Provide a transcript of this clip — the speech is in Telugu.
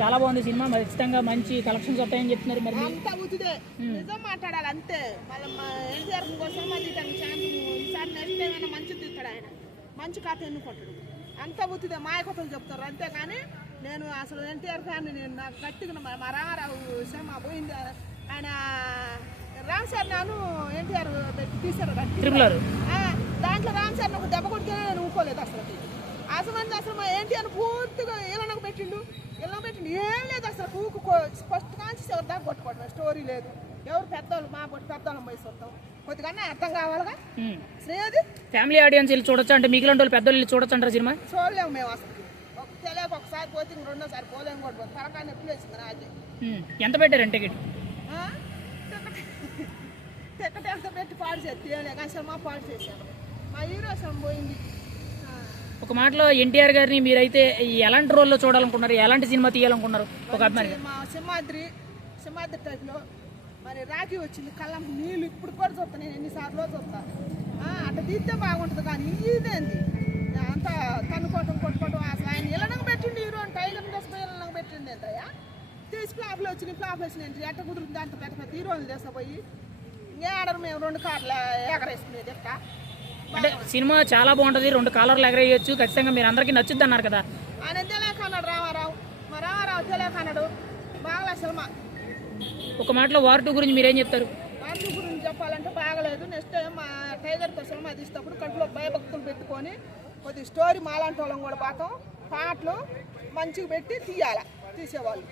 చాలా బాగుంది సినిమా, ఖచ్చితంగా మంచి కలెక్షన్స్ వస్తాయని చెప్తున్నారు. మరి అంతా ఉచితే నిజం మాట్లాడాలి అంతే. మళ్ళీ ఎన్టీఆర్ కోసం మళ్ళీ తనకి ఛాన్స్ ఈసారి నెక్స్ట్ ఏమైనా మంచి తీస్తాడు ఆయన, మంచి కథ ఎన్నుకుంటాడు. అంతా ఉచితే మాయకథలు చెప్తారు అంతేకాని నేను అసలు ఎన్టీఆర్ ఫ్యాన్. నేను నాకు గట్టిగా మా రామారావు సినిమా పోయింది, ఆయన రామ్ చరణ్ ఎన్టీఆర్ పెట్టి తీశారు దాంట్లో రామ్ చరణ్ ఒక దెబ్బ కొడితే నేను ఊకోలేదు అసలు మా ఎన్టీఆర్ పూర్తిగా ఇళ్ళకు పెట్టిండు ఏం లేదు అసలు ఫస్ట్ కాంచి ఎవరి దాకా కొట్టుకోవడం స్టోరీ లేదు. ఎవరు పెద్దవాళ్ళు మా పెద్దవాళ్ళం వయసు వస్తాం కొద్దిగా అర్థం కావాలిగా. శ్రేయది ఫ్యామిలీ ఆడియన్స్ వెళ్ళి చూడొచ్చు అంటే మిగిలిన వాళ్ళు పెద్దవాళ్ళు చూడొచ్చు అంటారు సినిమా. చూడలేము మేము అసలు తెలియక ఒకసారి పోతే రెండోసారి పోలేము కూడా తలకాయ నొప్పి వేసింది రాజీ. ఎంత పెట్టారు టికెట్? టికెట్ ఎంత పెట్టి పాడు చేస్తే అసలు మా పాడు చేశాను మా హీరో అసలు పోయింది. ఒక మాటలో ఎన్టీఆర్ గారిని మీరైతే ఎలాంటి రోల్లో చూడాలనుకున్నారు, ఎలాంటి సినిమా తీయాలనుకున్నారు? ఒక అభిమాని మా సింహాద్రి టైప్లో మరి రాఖీ వచ్చింది కళ్ళ నీళ్ళు ఇప్పుడు కూడా చూస్తాను నేను ఎన్నిసార్లు చూస్తాను. అట్లా తీస్తే బాగుంటుంది కానీ ఇదేంది అంతా కనుక్కోవటం కొట్టుకోవటం. అసలు ఆయన ఇళ్ళనకు పెట్టిండి హీరో టైగర్ దశపోయి ఇళ్ళనకు పెట్టింది ఎంతయ్యా తీసి ఫ్లాప్లు వచ్చినాయి ఎట్ట కుదురుతుంది అంత పెద్ద పెద్ద హీరోలు తీసుకుపోయి ఆర్డర్ మేము 2 కార్లు ఎగరేసుకునేది ఎట్ట. అంటే సినిమా చాలా బాగుంటుంది, 2 కాలర్లు ఎగరేయచ్చు, ఖచ్చితంగా మీరు అందరికీ నచ్చుద్ది అన్నారు కదా. ఆయన తెలియకన్నాడు రామారావు, మా రామారావు తెలియకన్నాడు బాగా సినిమా. ఒక మాటలో వార్ 2 గురించి మీరేం చెప్తారు? వార్ 2 గురించి చెప్పాలంటే బాగలేదు. నెక్స్ట్ టైం మా టైగర్తో సినిమా తీసేటప్పుడు కడుపులో భయభక్తులు పెట్టుకొని కొద్ది స్టోరీ మాలాంటి వాళ్ళం కూడా పాఠం పాటలు మంచిగా పెట్టి తీసేవాళ్ళు.